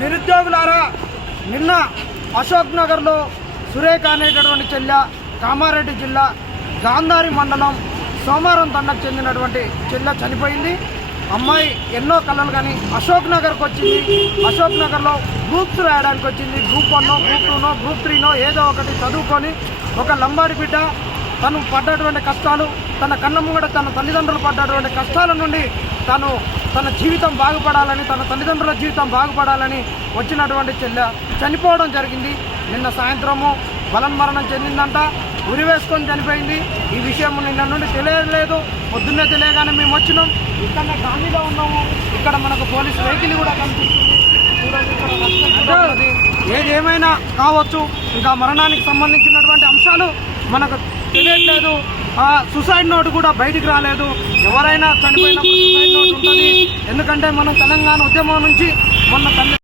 నిరుద్యోగులారా, నిన్న అశోక్ నగర్లో సురేఖ అనేటటువంటి చెల్లె, కామారెడ్డి జిల్లా గాంధారి మండలం సోమారం తండకు చెందినటువంటి చెల్లె చనిపోయింది. అమ్మాయి ఎన్నో కళలు కానీ అశోక్ నగర్కి వచ్చింది. అశోక్ నగర్లో గ్రూప్స్ రాయడానికి వచ్చింది. గ్రూప్ 1నో, గ్రూప్ 2నో, గ్రూప్ 3నో ఏదో ఒకటి చదువుకొని ఒక లంబాడి బిడ్డ తను పడ్డటువంటి కష్టాలు, తన కన్న ముంగడ తన తల్లిదండ్రులు పడ్డటువంటి కష్టాల నుండి తన జీవితం బాగుపడాలని, తన తల్లిదండ్రుల జీవితం బాగుపడాలని వచ్చినటువంటి చెల్లె చనిపోవడం జరిగింది. నిన్న సాయంత్రము బలన్మరణం చెందిందంట. ఉరి వేసుకొని చనిపోయింది. ఈ విషయం నిన్న నుండి తెలియలేదు. పొద్దున్నే తెలియగానే మేము వచ్చినాం. ఇక్కడ గాంధీలో ఉన్నాము. ఇక్కడ మనకు పోలీస్ వెహికల్ కూడా కనిపిస్తుంది. ఏది ఏమైనా కావచ్చు. ఇంకా మరణానికి సంబంధించినటువంటి అంశాలు మనకు తెలియట్లేదు. సూసైడ్ నోట్ కూడా బయటికి రాలేదు. ఎవరైనా చనిపోయినప్పుడు సూసైడ్ నోట్ ఉంటుంది. ఎందుకంటే మనం తెలంగాణ ఉద్యమం నుంచి మొన్న